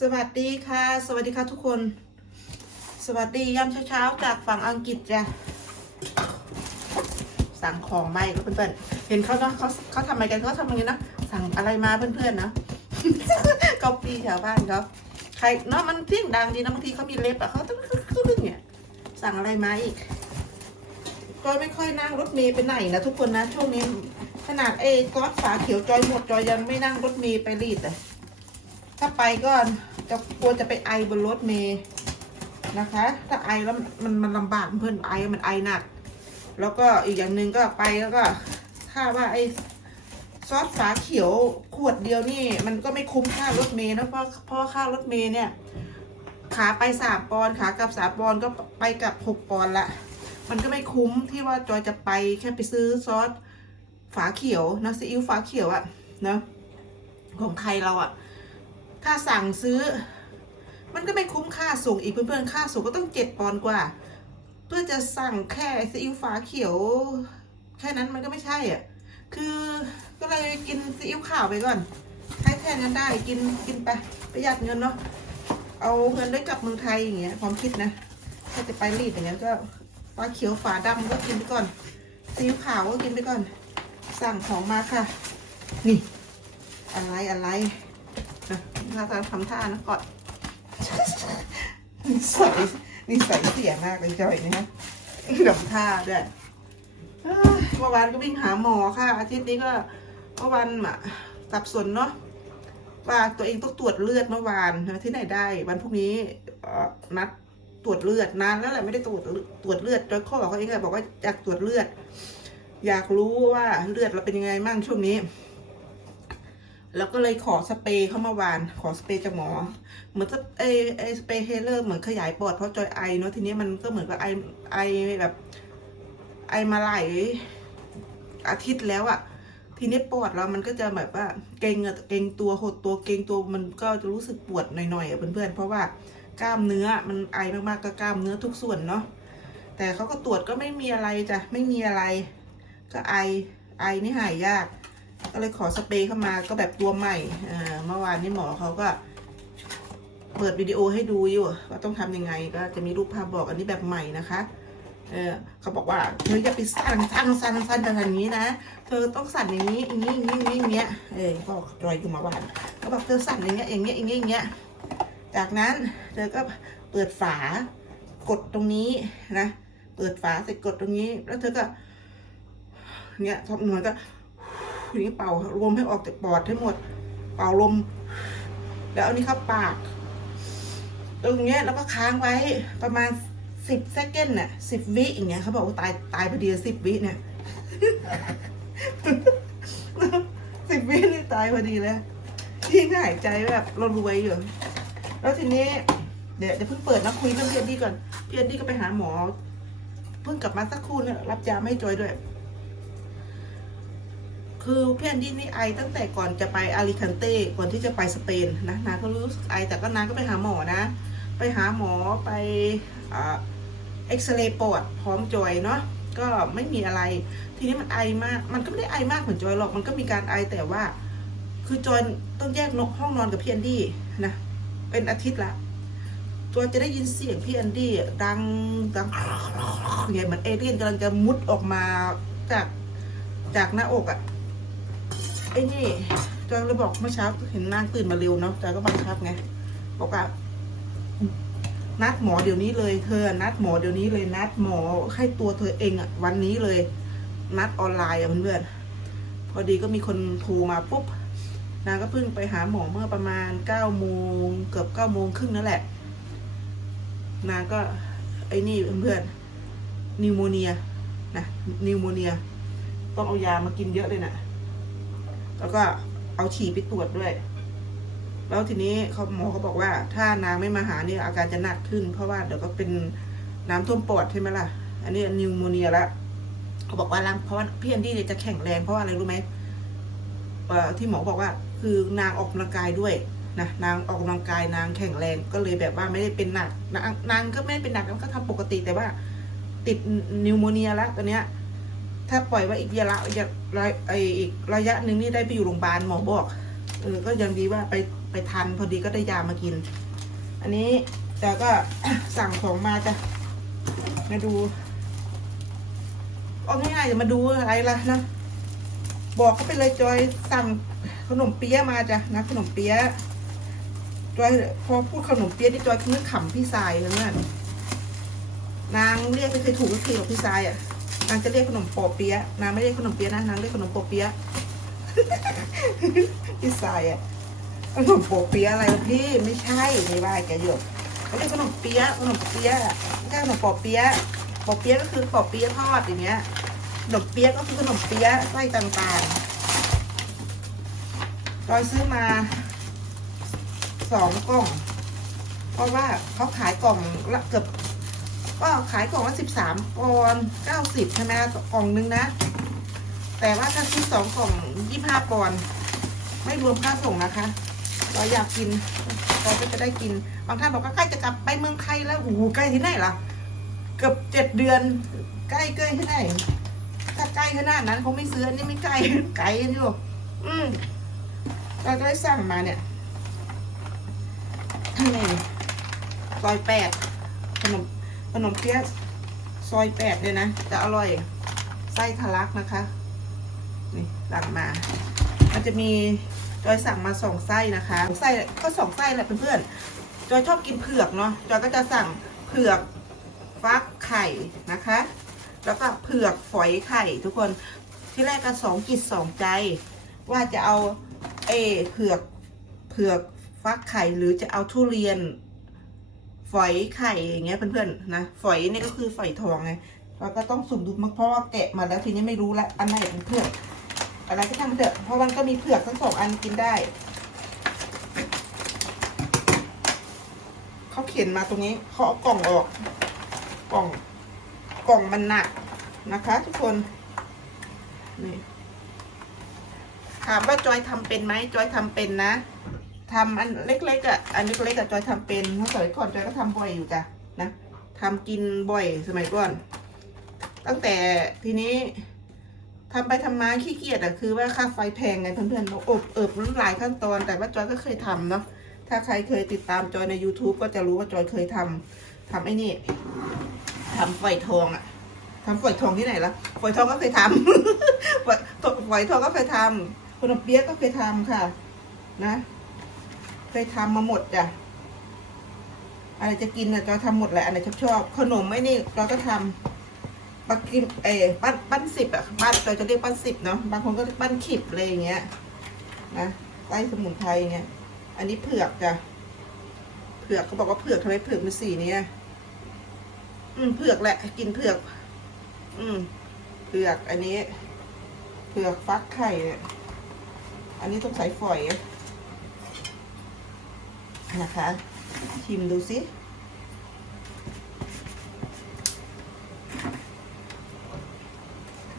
สวัสดีค่ะ สวัสดีค่ะทุกคน สวัสดียามเช้าๆจากฝั่งอังกฤษจ้ะสั่งของมาอีกแล้วเพื่อนๆเห็นเขาเนาะเขาเขาทำอะไรกันเขาทำอะไรนะสั่งอะไรมาเพื่อนๆเนาะก๊อปปี้แถวบ้านเขาใครเนาะมันเสียงดังดีนะบางทีเขามีเล็บอะเขาต้องขึ้นเนี่ยสั่งอะไรมาอีก ก็ไม่ค่อยนั่งรถเมล์ไปไหนนะทุกคนนะช่วงนี้ขนาดเอ้ก๊อตฝาเขียวจอยหมดจอยยังไม่นั่งรถเมล์ไปรีดเลย ถ้าไปก็จะกลัวจะไปไอบนรถเมย์นะคะ ถ้าไอแล้วมันมันลำบากเพื่อนไอมันไอหนัก แล้วก็อีกอย่างหนึ่งก็ไปแล้วก็ถ้าว่าไอซอสฝาเขียวขวดเดียวนี่ มันก็ไม่คุ้มค่ารถเมย์นะเพราะเพราะค่ารถเมย์เนี่ย ขาไปสามปอนด์ขากลับสามปอนด์ก็ไปกลับหกปอนด์ละมันก็ไม่คุ้มที่ว่าจอยจะไปแค่ไปซื้อซอสฝาเขียวนะซีอิ๊วฝาเขียวอะนะของไทยเราอะ ถ้าสั่งซื้อ มันก็ไม่คุ้มค่าส่งอีกเพื่อนๆค่าส่งก็ต้องเจ็ดปอนกว่า เพื่อจะสั่งแค่ซีอิ๊วฟ้าเขียว แค่นั้นมันก็ไม่ใช่อะ คือก็เลยกินซีอิ๊วขาวไปก่อนใช้แทนกันได้กินกินไปประหยัดเงินเนาะเอาเงินได้กลับเมืองไทยอย่างเงี้ยความคิดนะถ้าจะไปรีดอย่างเงี้ยก็ฟ้าเขียวฝาดำก็กินไปก่อนซีอิ๊วขาวก็กินไปก่อน สั่งของมาค่ะ นี่ อะไรอะไร นะถ้าทำทำท่านะกอดนิสัยนิสัยเสียมากเลยจอยนะฮะดำท่าด้วยเมื่อวานก็วิ่งหาหมอค่ะ อาทิตย์นี้ก็เมื่อวานอะสับสนเนาะว่าตัวเองต้องตรวจเลือดเมื่อวานที่ไหนได้ วันพรุ่งนี้เอ่อนัดตรวจเลือดนานแล้วแหละไม่ได้ตรวจตรวจเลือดโดยข้อบอกเขาเองอะบอกว่าอยากตรวจเลือด อยากรู้ว่าเลือดเราเป็นยังไงบ้างช่วงนี้ แล้วก็เลยขอสเปรย์เข้ามาวาน ขอสเปรย์จากหมอ เหมือนจะไอไอสเปรย์เฮเลอร์เหมือนขยายปอดเพราะจอยไอเนาะทีนี้มันก็เหมือนกับไอไอแบบ ไอมาหลายอาทิตย์แล้วอะทีนี้ปอดเรามันก็จะแบบว่าเกรงอะเกรงตัวหดตัวเกรงตัวมันก็จะรู้สึกปวดหน่อยๆอะเพื่อนๆเพราะว่ากล้ามเนื้อมันไอมากๆก็กล้ามเนื้อทุกส่วนเนาะแต่เขาก็ตรวจก็ไม่มีอะไรจ้ะไม่มีอะไร ก็ไอไอนี่หายยาก ก็เลยขอสเปรย์เข้ามาก็แบบตัวใหม่เมื่อวานนี้หมอเขาก็ เปิดวิดีโอให้ดูอยู่ว่าต้องทำยังไงก็จะมีรูปภาพบอกอันนี้แบบใหม่นะคะเออเขาบอกว่าเธออย่าไปสั่นสั่นสั่นสั่นแบบนี้นะ เธอต้องสั่นอย่างนี้อย่างนี้อย่างนี้อย่างเงี้ยเออบอกรอยขึ้นมาว่าเขาบอกเธอสั่นอย่างเงี้ยอย่างเงี้ยอย่างเงี้ยอย่างเงี้ยจากนั้นเธอก็เปิดฝากดตรงนี้นะ เปิดฝาเสร็จกดตรงนี้ แล้วเธอก็เงี้ยทำหน่อยก็ อย่างนี้เป่าลมให้ออกจากปอดให้หมด เป่าลม แล้วเอานี้เข้าปาก ตรงเนี้ยแล้วก็ค้างไว้ประมาณสิบเซกนน่ะสิบวิอย่างเงี้ยเขาบอกว่าตายตายพอดีสิบวิเนี่ยสิบวินี่ตายพอดีเลยที่หายใจแบบเรารวยอยู่แล้วทีนี้เดี๋ยวเดี๋ยวเพิ่งเปิดนะคุยเรื่องพี่แอนดีก่อนเพี่แอนดีก็ไปหาหมอ เพิ่งกลับมาสักครู่เนี่ยรับยาไม่จอยด้วย คือพี่แอนดี้นี่ไอตั้งแต่ก่อนจะไปอาริคันเต้ก่อนที่จะไปสเปนนะนาก็รู้สึกไอแต่ก็นาก็ไปหาหมอนะ ไปหาหมอไปเอ็กซเรย์ปอดพร้อมจอยเนาะก็ไม่มีอะไร ทีนี้มันไอมาก มันก็ไม่ได้ไอมากเหมือนจอยหรอก มันก็มีการไอแต่ว่า คือจอยต้องแยกนกห้องนอนกับพี่แอนดี้นะ เป็นอาทิตย์ละจอยจะได้ยินเสียงพี่แอนดี้ดังดังอย่างเงี้ยเหมือนเอเลี่ยนกำลังจะมุดออกมาจากจากหน้าอกอะ ไอ้นี่จอยเลยบอกเมื่อเช้าเห็นนางตื่นมาเร็วเนาะจอยก็บังคับไงบอกว่านัดหมอเดี๋ยวนี้เลยเธอ นัดหมอเดี๋ยวนี้เลย นัดหมอให้ตัวเธอเองอะวันนี้เลย นัดออนไลน์อะเพื่อนๆพอดีก็มีคนโทรมาปุ๊บนางก็เพิ่งไปหาหมอเมื่อประมาณเก้าโมงเกือบเก้าโมงครึ่งนั่นแหละ นางก็ไอ้นี่เพื่อนๆนิวโมเนียนะนิวโมเนีย ต้องเอายามากินเยอะเลยนะ แล้วก็เอาฉี่ไปตรวจด้วย แล้วทีนี้เขาหมอเขาบอกว่า ถ้านางไม่มาหาเนี่ยอาการจะหนักขึ้น เพราะว่าเดี๋ยวก็เป็นน้ำท่วมปอดใช่ไหมล่ะ อันนี้นิวโมเนียละเขาบอกว่าร่างเพราะว่าพี่แอนดี้เนี่ยจะแข็งแรงเพราะว่าอะไรรู้ไหมที่หมอบอกว่า คือนางออกกำลังกายด้วยนะนางออกกำลังกายนางแข็งแรงก็เลยแบบว่าไม่ได้เป็นหนักนางนางก็ไม่ได้เป็นหนักนางก็ทำปกติแต่ว่า ติดนิวโมเนียแล้วตอนเนี้ย ถ้าปล่อยไว่าอีกระยะระไออีกระยะหนึ่งนี่ได้ไปอยู่โรงพยาบาลหมอบอกเออก็ยังดีว่าไปไปทันพอดีก็ได้ยามากิน อันนี้จอยก็สั่งของมาจะมาดูเอาง่ายๆจะมาดูอะไรล่ะนะบอกเขาไปเลยจอยสั่งขนมเปี๊ยะมาจ้ะนะขนมเปี๊ยะจอยพอพูดขนมเปี๊ยะที่จอยนึกขำพี่สายเลยเนี่ยนางเรียกไม่เคยถูกสักทีหรอกพี่สายอะ นางจะเรียกขนมปอเปี๊ยะนางไม่เรียกขนมเปี๊ยะนะนางเรียกขนมปอเปี๊ยะพี่สายอะขนมปอเปี๊ยะอะไรพี่ไม่ใช่ไม่ว่าแกอยู่เขาเรียกขนมเปี๊ยะขนมเปี๊ยะไม่ใช่ขนมปอเปี๊ยะปอเปี๊ยะก็คือปอเปี๊ยะทอดอย่างเงี้ยขนมเปี๊ยะก็คือขนมเปี๊ยะไส้ต่างๆจอยซื้อมาสองกล่อง เพราะว่าเขาขายกล่องละเกือบ ก็ขายกล่องละสิบสามปอนด์เก้าสิบใช่ไหมกล่องนึงนะ แต่ว่าถ้าซื้อสองกล่องยี่ห้าปอนด์ไม่รวมค่าส่งนะคะเราอยากกินเราก็จะได้กิน บางท่านบอกว่าใกล้จะกลับไปเมืองไทยแล้วโอ้โหใกล้ที่ไหนล่ะ เกือบเจ็ดเดือน ใกล้เกินที่ไหนถ้าใกล้ขนาดนั้นคงไม่ซื้ออันนี้ไม่ใกล้ไกลอยู่อืมเราก็ได้สั่งมาเนี่ยนี่ซอยแปดขนม ขนมเปี๊ยะซอยแปดเลยนะ จะอร่อยไส้ทะลักนะคะ นี่สั่งมา มันจะมีจอยสั่งมาสองไส้นะคะไส้ก็สองไส้แหละเพื่อนๆจอยชอบกินเผือกเนาะจอยก็จะสั่งเผือกฟักไข่นะคะ แล้วก็เผือกฝอยไข่ทุกคนที่แรกก็สองจิตสองใจ ว่าจะเอาเอเผือกเผือกฟักไข่หรือจะเอาทุเรียน ฝอยไข่อย่างเงี้ยเพื่อนๆนะฝอยนี่ก็คือฝอยทองไงเราก็ต้องสุ่มดูมากเพราะว่าแกะมาแล้วทีนี้ไม่รู้ละอันไหนเป็นเผือกอะไรก็ทำเถอะเพราะมันก็มีเผือกทั้งสองอันกินได้เขาเขียนมาตรงนี้เขาเอากล่องออกกล่องกล่องมันหนักนะคะ ทุกคนนี่ถามว่าจอยทำเป็นไหมจอยทำเป็นนะ ทำอันเล็กๆอะอันเล็กๆอะจอยทำเป็นเมื่อสมัยก่อนจอยก็ทำบ่อยอยู่จ้ะนะทำกินบ่อยสมัยก่อน ตั้งแต่ทีนี้ทำไปทำมาขี้เกียจอะคือว่าค่าไฟแพงไงเพื่อนๆอบเอิบหลายขั้นตอน แต่ว่าจอยก็เคยทำเนาะถ้าใครเคยติดตามจอยใน YouTube ก็จะรู้ว่าจอยเคยทำทำไอ้นี่ทำฝอยทองอะทำฝอยทองที่ไหนละฝอยทองก็เคยทำฝอยฝอยทองก็เคยทำขนมเปี๊ยะก็เคยทำค่ะ นะ เคยทำมาหมดจ้ะอะไรจะกินอะจอยทำหมดแหละอันไหนชอบชอบขนมไอ้นี่เราก็ทำปักกิมเอ๋ปั้นปั้นสิบอะบ้านเราจะเรียกปั้นสิบเนาะบางคนก็เรียกปั้นขิบอะไรอย่างเงี้ยนะไส้สมุนไพรเงี้ยอันนี้เผือกจ้ะเผือกเขาบอกว่าเผือกทำไมเผือกเป็นสีนี้อะอืมเผือกแหละ กินเผือก อืมเผือกอันนี้ เผือกฟักไข่เนี่ยอันนี้ต้องใส่ฝอย นะคะ ชิมดูสิ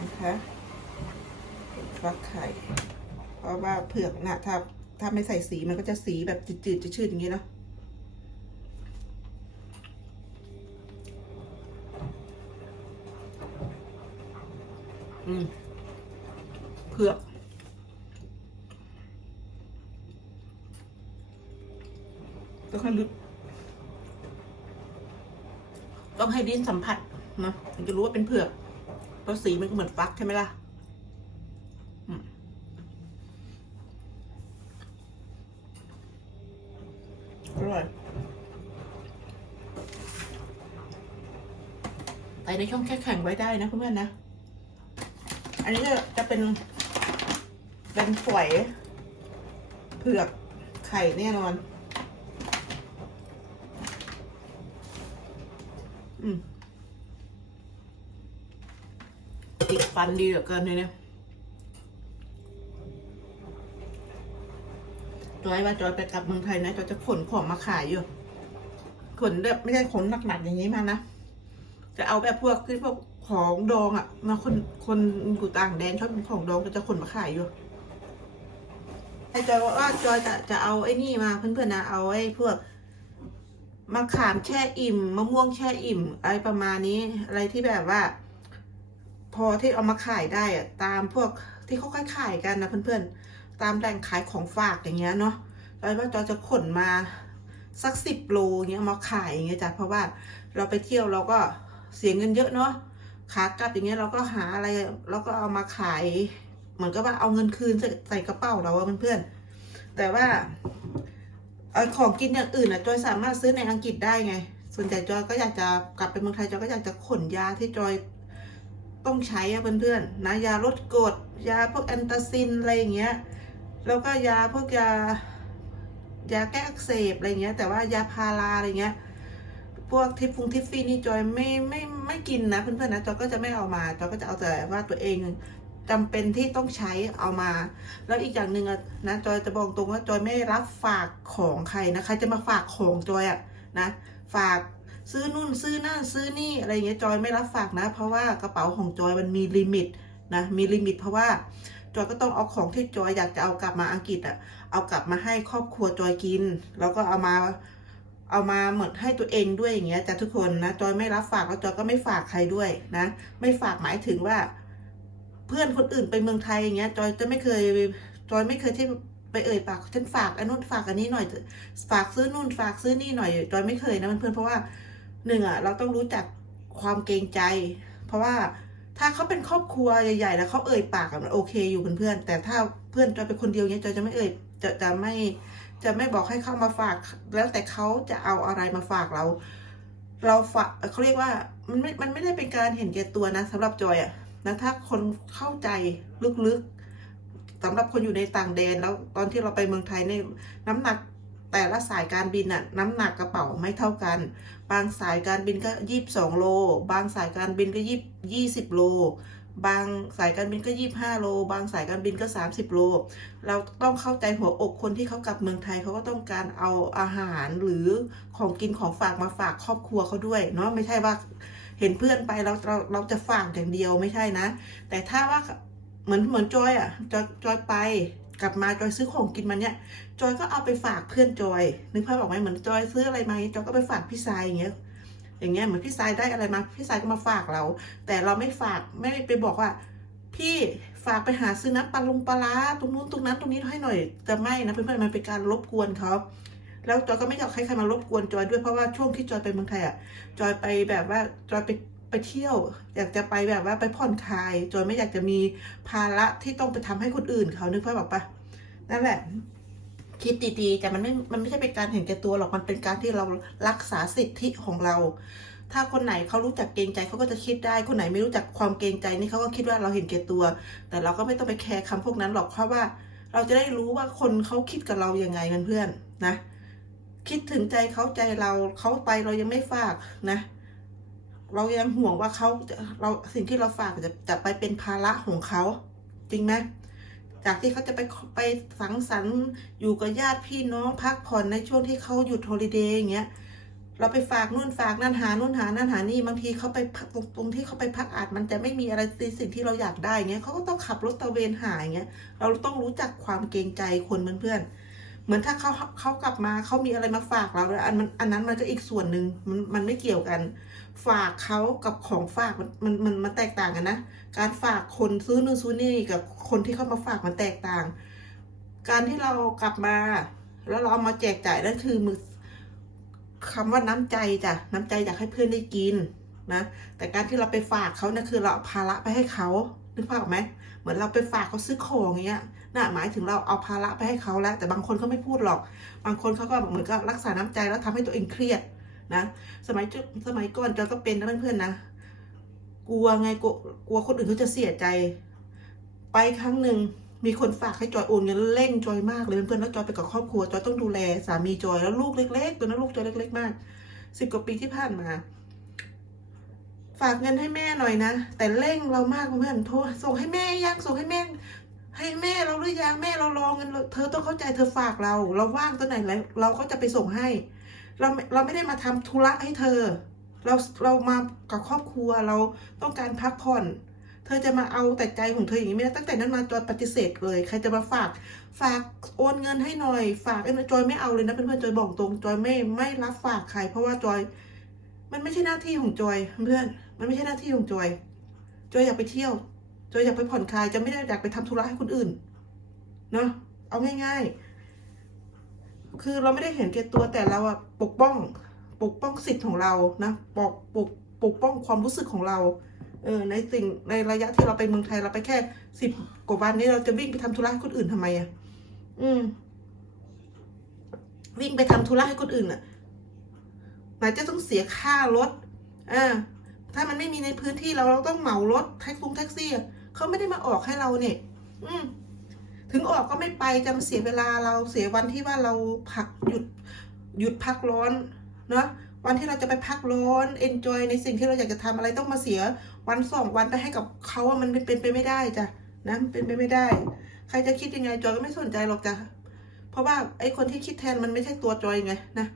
นะคะฟักไข่ เพราะว่าเผือกนะถ้าถ้าไม่ใส่สีมันก็จะสีแบบจืดๆชืดอย่างนี้เนาะ อืมเผือก ต้องให้ลึกต้องให้ดิ้นสัมผัสนะถึงจะรู้ว่าเป็นเผือกเพราะสีมันก็เหมือนฟักใช่ไหมล่ะอร่อยไปในช่องแค่แข็งไว้ได้นะเพื่อนๆนะ อันนี้จะจะเป็น เป็นฝอยเผือกไข่แน่นอน อืม ติดฟันดีเหลือเกินเลยเนี่ยจอยว่าจอยไปกลับเมืองไทยนะจอยจะขนของมาขายอยู่ขนแบบไม่ใช่ขนหนักๆอย่างนี้มานะ จะเอาแบบพวกที่พวกของดองอะ่ะมาคนคนอยู่ต่างแดนชอบกินของดองก็จะขนมาขายอยู่ไอ้จอยว่าจอยจะจะเอาไอ้นี่มาเพื่อนๆนะเอาไอ้พวก มะขามแช่อิ่มมะม่วงแช่อิ่ม อะไรประมาณนี้ อะไรที่แบบว่า พอที่เอามาขายได้อะตามพวกที่เขาขายขายกันนะเพื่อนๆ ตามแหล่งขายของฝากอย่างเงี้ยเนาะจอยว่าจอยจะขนมาสักสิบโลเงี้ยมาขายอย่างเงี้ยจ้ะเพราะว่าเราไปเที่ยวเราก็เสียเงินเยอะเนาะขากลับอย่างเงี้ยเราก็หาอะไรเราก็เอามาขาย เหมือนกับว่าเอาเงินคืนใส่กระเป๋าเราเพื่อนๆแต่ว่า ของกินอย่างอื่นอะจอยสามารถซื้อในอังกฤษได้ไง ส่วนใหญ่จอยก็อยากจะกลับไปเมืองไทยจอยก็อยากจะขนยาที่จอยต้องใช้อะเพื่อนๆนะยาลดกรดยาพวกแอนตาซินอะไรอย่างเงี้ยแล้วก็ยาพวกยายาแก้อักเสบอะไรเงี้ย แต่ว่ายาพาราอะไรเงี้ย พวกทิฟฟุงทิฟฟี่นี่จอยไม่ไม่ไม่กินนะเพื่อนๆนะจอยก็จะไม่เอามาจอยก็จะเอาแต่ว่าตัวเอง จำเป็นที่ต้องใช้เอามา แล้วอีกอย่างหนึ่งอะนะจอยจะบอกตรงว่าจอยไม่รับฝากของใครนะใครจะมาฝากของจอยอะนะฝากซื้อนู่นซื้อนั่นซื้อนี่อะไรเงี้ยจอยไม่รับฝากนะ เพราะว่ากระเป๋าของจอยมันมีลิมิตนะมีลิมิต เพราะว่าจอยก็ต้องเอาของที่จอยอยากจะเอากลับมาอังกฤษอะเอากลับมาให้ครอบครัวจอยกิน แล้วก็เอามาเอามาเหมือนให้ตัวเองด้วยอย่างเงี้ยจ้ะทุกคนนะจอยไม่รับฝากแล้วจอยก็ไม่ฝากใครด้วยนะ ไม่ฝากหมายถึงว่า เพื่อนคนอื่นไปเมืองไทยอย่างเงี้ยจอยจะไม่เคยจอยไม่เคยที่ไปเอ่ยปากฉันฝากอันนู้นฝากอันนี้หน่อยฝากซื้อนู่นฝากซื้อนี่หน่อยจอยไม่เคยนะเพื่อนเพราะว่าหนึ่งอะเราต้องรู้จักความเกรงใจ เพราะว่าถ้าเขาเป็นครอบครัวใหญ่ๆ แล้วเขาเอ่ยปากมันโอเคอยู่เพื่อนๆแต่ถ้าเพื่อนจอยเป็นคนเดียวเนี้ยจอยจะไม่เอ่ยจะจะไม่จะไม่บอกให้เข้ามาฝาก แล้วแต่เขาจะเอาอะไรมาฝากเรา เราฝากเขาเรียกว่ามันไม่มันไม่ได้เป็นการเห็นแก่ตัวนะสำหรับจอยอะ นะถ้าคนเข้าใจลึกๆสำหรับคนอยู่ในต่างแดนแล้วตอนที่เราไปเมืองไทยเนี่ยน้ำหนักแต่ละสายการบินอะน้ำหนักกระเป๋าไม่เท่ากัน บางสายการบินก็ยี่สิบสองโล บางสายการบินก็ยี่ยี่สิบโล บางสายการบินก็ยี่ห้าโล บางสายการบินก็สามสิบโล เราต้องเข้าใจหัวอกคนที่เขากลับเมืองไทยเขาก็ต้องการเอาอาหารหรือของกินของฝากมาฝากครอบครัวเขาด้วยเนาะไม่ใช่ว่า เห็นเพื่อนไปเราเราเราจะฝากอย่างเดียวไม่ใช่นะ แต่ถ้าว่าเหมือนเหมือนจอยอะจอยจอยไปกลับมาจอยซื้อของกินมาเนี่ย จอยก็เอาไปฝากเพื่อนจอยนึกภาพออกไหมเหมือนจอยซื้ออะไรมาจอยก็ไปฝากพี่ชายอย่างเงี้ยอย่างเงี้ยเหมือนพี่ชายได้อะไรมาพี่ชายก็มาฝากเรา แต่เราไม่ฝากไม่ไปบอกว่า พี่ฝากไปหาซื้อน้ำปลาลงปลาร้าตรงนู้นตรงนั้นตรงนี้ให้หน่อยแต่ไม่นะเพื่อนๆมันเป็นการรบกวนเขา แล้วจอยก็ไม่อยากให้ใครมารบกวนจอยด้วยเพราะว่าช่วงที่จอยไปเมืองไทยอะจอยไปแบบว่าจอยไปไปเที่ยว อยากจะไปแบบว่าไปผ่อนคลายจอยไม่อยากจะมีภาระที่ต้องไปทำให้คนอื่นเขานึกภาพออกปะนั่นแหละ คิดดีๆแต่มันไม่มันไม่ใช่เป็นการเห็นแก่ตัวหรอกมันเป็นการที่เรารักษาสิทธิของเรา ถ้าคนไหนเขารู้จักเกรงใจเขาก็จะคิดได้ คนไหนไม่รู้จักความเกรงใจนี่เขาก็คิดว่าเราเห็นแก่ตัว แต่เราก็ไม่ต้องไปแคร์คำพวกนั้นหรอกเพราะว่า เราจะได้รู้ว่าคนเขาคิดกับเรายังไงเพื่อนๆนะ คิดถึงใจเขาใจเราเขาไปเรายังไม่ฝากนะ เรายังห่วงว่าเขาเราสิ่งที่เราฝากจะจะไปเป็นภาระของเขาจริงไหมจากที่เขาจะไปไปสังสรรค์อยู่กับญาติพี่น้องพักผ่อนในช่วงที่เขาหยุดโฮลิเดย์อย่างเงี้ยเราไปฝากนู่นฝากนั่นหานู่นหานั่นหานี่บางทีเขาไปพักตรงตรงที่เขาไปพักอาจมันจะไม่มีอะไรในสิ่งที่เราอยากได้เงี้ยเขาก็ต้องขับรถตะเวนหาอย่างเงี้ยเราต้องรู้จักความเกรงใจคนเพื่อนๆ เหมือนถ้าเขาเขากลับมาเขามีอะไรมาฝากเราแล้วอันมันอันนั้นมันจะอีกส่วนหนึ่งมันมันไม่เกี่ยวกัน ฝากเขากับของฝากมันมันมันแตกต่างกันนะ การฝากคนซื้อนู่นซื้อนี่กับคนที่เข้ามาฝากมันแตกต่าง การที่เรากลับมา แล้วเราเอามาแจกจ่ายนั่นคือมือคำว่าน้ำใจจ้ะน้ำใจอยากให้เพื่อนได้กินนะแต่การที่เราไปฝากเขานะ่ะคือเราภาระไปให้เขานึกภาพออกไหมเหมือนเราไปฝากเขาซื้อของอย่างเงี้ย น่ะหมายถึงเราเอาภาระไปให้เขาแล้ว แต่บางคนเขาไม่พูดหรอก บางคนเขาก็เหมือนกับรักษาน้ำใจแล้วทำให้ตัวเองเครียดนะ สมัยจุสมัยก่อนจอยก็เป็นนะเพื่อนๆนะ กลัวไงกลัวกลัวคนอื่นเขาจะเสียใจ ไปครั้งหนึ่งมีคนฝากให้จอยโอนเงินเร่งจอยมากเลยเพื่อนๆแล้วจอยไปกับครอบครัวจอยต้องดูแลสามีจอยแล้วลูกเล็กๆตัวนั้นลูกจอยเล็ก ๆ มากสิบกว่าปีที่ผ่านมา ฝากเงินให้แม่หน่อยนะ แต่เร่งเรามากเพื่อนโทรส่งให้แม่ยังส่งให้แม่ ให้แม่เราหรือยังแม่เรารอเงินเธอต้องเข้าใจเธอฝากเรา เราว่างตอนไหนแล้วเราก็จะไปส่งให้ เราเราไม่ได้มาทำธุระให้เธอ เราเรามากับครอบครัวเราต้องการพักผ่อน เธอจะมาเอาแต่ใจของเธออย่างนี้ไม่ได้ตั้งแต่นั้นมาจอยปฏิเสธเลยใครจะมาฝากฝากโอนเงินให้หน่อย ฝากไอ้จอยไม่เอาเลยนะเพื่อนๆจอยบอกตรงจอยไม่ไม่รับฝากใคร เพราะว่าจอย มันไม่ใช่หน้าที่ของจอยเพื่อนมันไม่ใช่หน้าที่ของจอยจอยอยากไปเที่ยว จอยอยากไปผ่อนคลายจะไม่ได้อยากไปทำธุระให้คนอื่นเนาะเอาง่าย ๆ คือเราไม่ได้เห็นแก่ตัวแต่เราอะปกป้อง ปกป้องสิทธิ์ของเรานะปกปกปกป้องความรู้สึกของเราเออในสิ่งในระยะที่เราไปเมืองไทยเราไปแค่สิบกว่าวันนี้เราจะวิ่งไปทำธุระให้คนอื่นทำไมอะอืม วิ่งไปทำธุระให้คนอื่นอะไหนจะต้องเสียค่ารถอ่าถ้ามันไม่มีในพื้นที่เราเราต้องเหมารถแท็กซี่แท็กซี่อะ เขาไม่ได้มาออกให้เราเนี่ยอืมถึงออกก็ไม่ไปจะมาเสียเวลาเราเสียวันที่ว่าเราพักหยุดหยุดพักร้อนเนาะวันที่เราจะไปพักร้อนเอนจอยในสิ่งที่เราอยากจะทำอะไรต้องมาเสียวันสองวันไปให้กับเขาว่ามันเป็นไปไม่ได้จ้ะนะมันเป็นไปไม่ได้ ใครจะคิดยังไงจอยก็ไม่สนใจหรอกจ้ะเพราะว่าไอ้คนที่คิดแทนมันไม่ใช่ตัวจอยไงนะ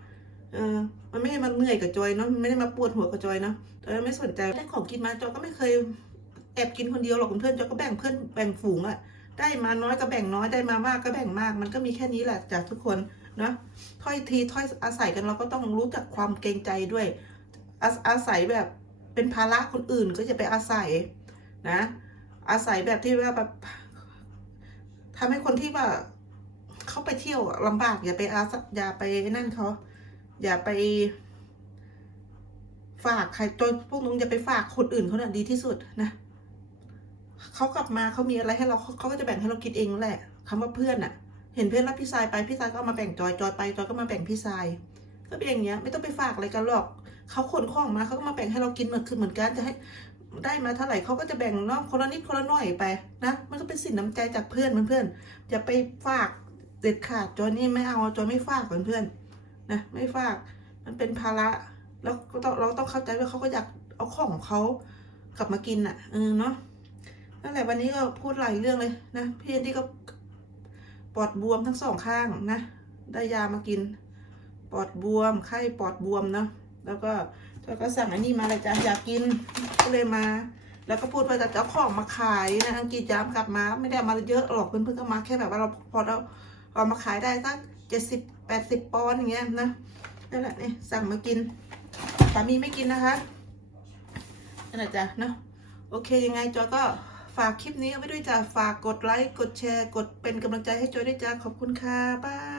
เออมันไม่ได้มาเหนื่อยกับจอยเนาะมันไม่ได้มาปวดหัวกับจอยเนาะจอยไม่สนใจได้ของกินมาจอยก็ไม่เคยแอบกินคนเดียวหรอกเพื่อนจอยก็แบ่งเพื่อนแบ่งฝูงอะได้มาน้อยก็แบ่งน้อยได้มามากก็แบ่งมาก มันก็มีแค่นี้แหละจากทุกคนนะถ้อยทีถ้อยอาศัยกันเราก็ต้องรู้จักความเกรงใจด้วยอาอาศัยแบบเป็นภาระคนอื่นก็จะไปอาศัยนะ อาศัยแบบที่ว่าแบบทำให้คนที่ว่าเขาไปเที่ยวอะลำบาก อย่าไปอาศัยอย่าไปนั่นเขาอย่าไป ฝากใครตัวพวกนู้นอย่าไปฝากคนอื่นเขาน่ะดีที่สุดนะ เขากลับมาเขามีอะไรให้เราเขาก็จะแบ่งให้เรากินเองแหละคำว่าเพื่อนอะเห็นเพื่อนรับพี่ทรายไปพี่ทรายก็มาแบ่งจอยจอยไปจอยก็มาแบ่งพี่ทรายก็เป็นอย่างเงี้ยไม่ต้องไปฝากอะไรกันหรอกเขาขนของมาเขาก็มาแบ่งให้เรากินเหมือนคือเหมือนกันจะให้ได้มาเท่าไหร่เขาก็จะแบ่งเนาะคนละนิดคนละหน่อยไปนะมันก็เป็นสินน้ำใจจากเพื่อนเพื่อนอย่าไปฝากเด็ดขาดจอยนี่ไม่เอาจอยไม่ฝากเพื่อนนะไม่ฝากมันเป็นภาระแล้วเราต้องเข้าใจว่าเขาก็อยากเอาของของเขากลับมากินอะเออเนาะ นั่นแหละวันนี้ก็พูดหลายเรื่องเลยนะพี่แอนดี้ก็ปอดบวมทั้งสองข้างนะได้ยามากิน ปอดบวมไข้ปอดบวมเนาะแล้วก็เธอก็สั่งอันนี้มาเลยจ้ะอยากกินก็เลยมา แล้วก็พูดไปแต่เจ้าของมาขายนะอังกฤษยามกลับมาไม่ได้มาเยอะหรอกเพื่อนๆก็มาแค่แบบว่าเราพอเราเอามาขายได้สักเจ็ดสิบแปดสิบปอนด์อย่างเงี้ยนะนั่นแหละนี่สั่งมากินสามีไม่กินนะคะนั่นแหละจ้ะเนาะโอเคยังไงจอยก็ ฝากคลิปนี้เอาไว้ด้วยจ้ะฝากกดไลค์ กดแชร์ กดเป็นกำลังใจให้จอยด้วยจ้ะขอบคุณค่ะ บาย